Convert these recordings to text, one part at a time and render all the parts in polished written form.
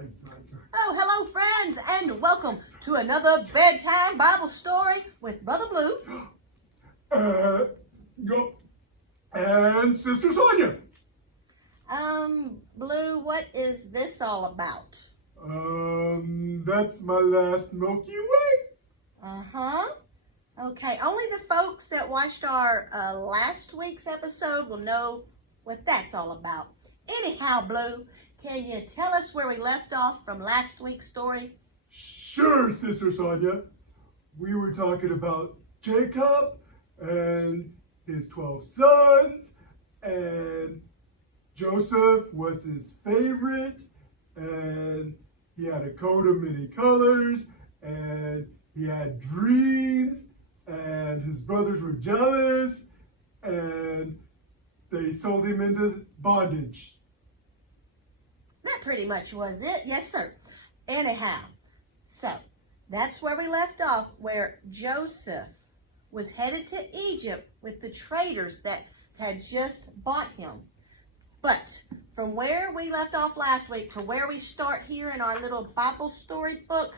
Oh, hello, friends, and welcome to another bedtime Bible story with Brother Blue. And Sister Sonya. Blue, what is this all about? That's my last Milky Way. Uh-huh. Okay, only the folks that watched our last week's episode will know what that's all about. Anyhow, Blue, can you tell us where we left off from last week's story? Sure, Sister Sonya. We were talking about Jacob and his 12 sons, and Joseph was his favorite, and he had a coat of many colors, and he had dreams, and his brothers were jealous, and they sold him into bondage. That pretty much was it. Yes, sir. Anyhow, so that's where we left off, where Joseph was headed to Egypt with the traders that had just bought him. But from where we left off last week to where we start here in our little Bible story book,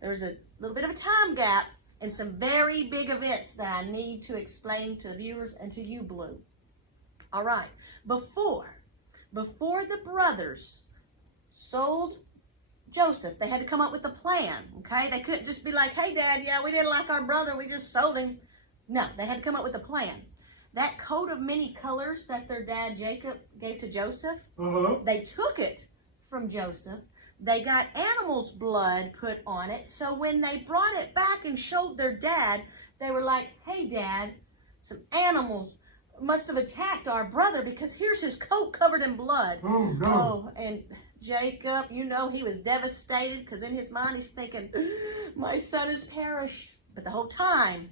there's a little bit of a time gap and some very big events that I need to explain to the viewers and to you, Blue. All right. Before the brothers sold Joseph, they had to come up with a plan, okay? They couldn't just be like, hey, Dad, yeah, we didn't like our brother, we just sold him. No, they had to come up with a plan. That coat of many colors that their dad Jacob gave to Joseph, they took it from Joseph. They got animals' blood put on it, so when they brought it back and showed their dad, they were like, hey, Dad, some animals must have attacked our brother because here's his coat covered in blood. Oh, no. Oh, and Jacob, you know, he was devastated because in his mind he's thinking, my son has perished. But the whole time,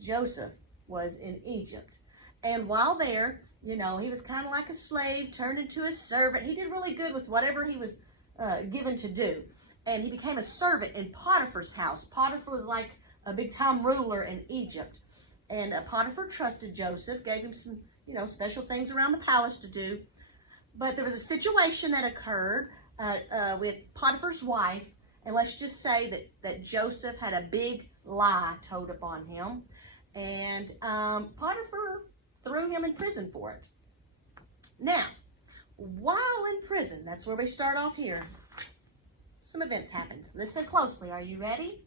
Joseph was in Egypt. And while there, you know, he was kind of like a slave, turned into a servant. He did really good with whatever he was given to do. And he became a servant in Potiphar's house. Potiphar was like a big-time ruler in Egypt. And Potiphar trusted Joseph, gave him some, you know, special things around the palace to do. But there was a situation that occurred with Potiphar's wife, and let's just say that Joseph had a big lie told upon him, and Potiphar threw him in prison for it. Now, while in prison, that's where we start off here, some events happened. Listen closely. Are you ready?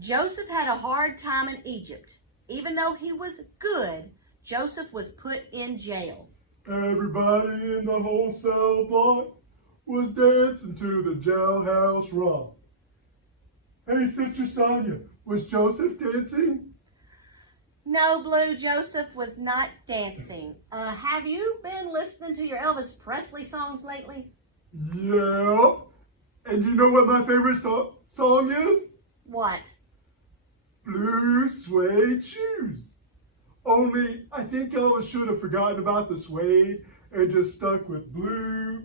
Joseph had a hard time in Egypt. Even though he was good, Joseph was put in jail. Everybody in the wholesale block was dancing to the jailhouse rock. Hey, Sister Sonya, was Joseph dancing? No, Blue, Joseph was not dancing. Have you been listening to your Elvis Presley songs lately? Yep. And you know what my favorite song is? What? Blue suede shoes. Only, I think Elvis should have forgotten about the suede and just stuck with blue.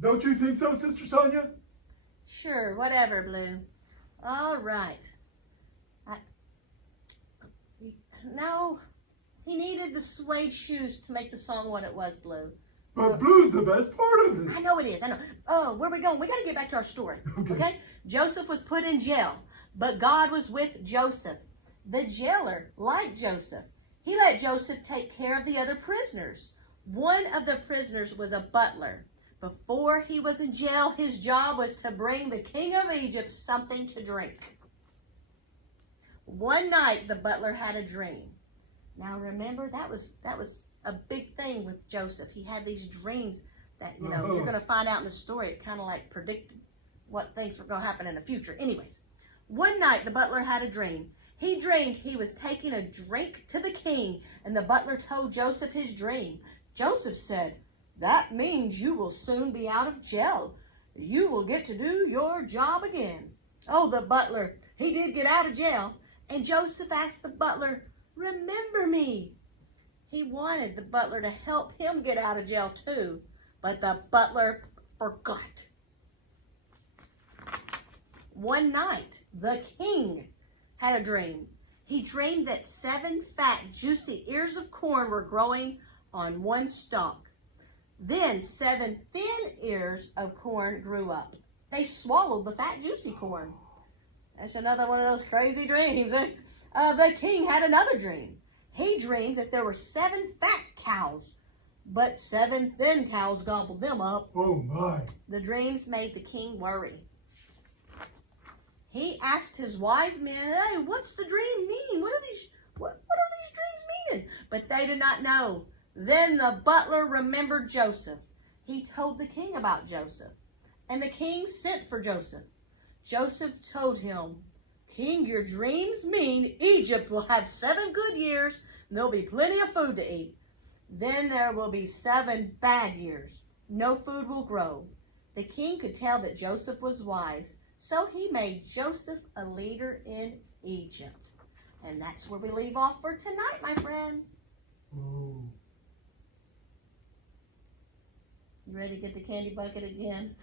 Don't you think so, Sister Sonya? Sure, whatever, Blue. All right. No, he needed the suede shoes to make the song what it was, Blue. But blue's the best part of it. I know it is, I know. Oh, where are we going? We got to get back to our story, okay? Joseph was put in jail, but God was with Joseph. The jailer liked Joseph. He let Joseph take care of the other prisoners. One of the prisoners was a butler. Before he was in jail, his job was to bring the king of Egypt something to drink. One night, the butler had a dream. Now remember, that was a big thing with Joseph. He had these dreams that, you know, you're going to find out in the story. It kind of like predicted what things were going to happen in the future. Anyways, one night, the butler had a dream. He dreamed he was taking a drink to the king, and the butler told Joseph his dream. Joseph said, that means you will soon be out of jail. You will get to do your job again. Oh, the butler, he did get out of jail, and Joseph asked the butler, remember me. He wanted the butler to help him get out of jail too, but the butler forgot. One night, the king had a dream. He dreamed that 7 fat, juicy ears of corn were growing on one stalk. Then 7 thin ears of corn grew up. They swallowed the fat, juicy corn. That's another one of those crazy dreams. The king had another dream. He dreamed that there were 7 fat cows, but 7 thin cows gobbled them up. Oh my. The dreams made the king worry. He asked his wise men, "Hey, what's the dream mean? What are these dreams meaning?" But they did not know. Then the butler remembered Joseph. He told the king about Joseph, and the king sent for Joseph. Joseph told him, "King, your dreams mean Egypt will have 7 good years, and there'll be plenty of food to eat. Then there will be 7 bad years. No food will grow." The king could tell that Joseph was wise, so he made Joseph a leader in Egypt. And that's where we leave off for tonight, my friend. Oh. You ready to get the candy bucket again?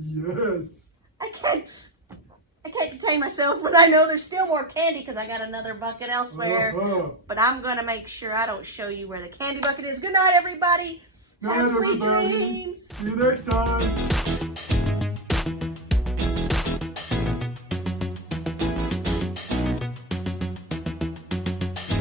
Yes. I can't contain myself when I know there's still more candy because I got another bucket elsewhere. But I'm going to make sure I don't show you where the candy bucket is. Good night, everybody. Good night, Have sweet everybody. dreams. See you next time.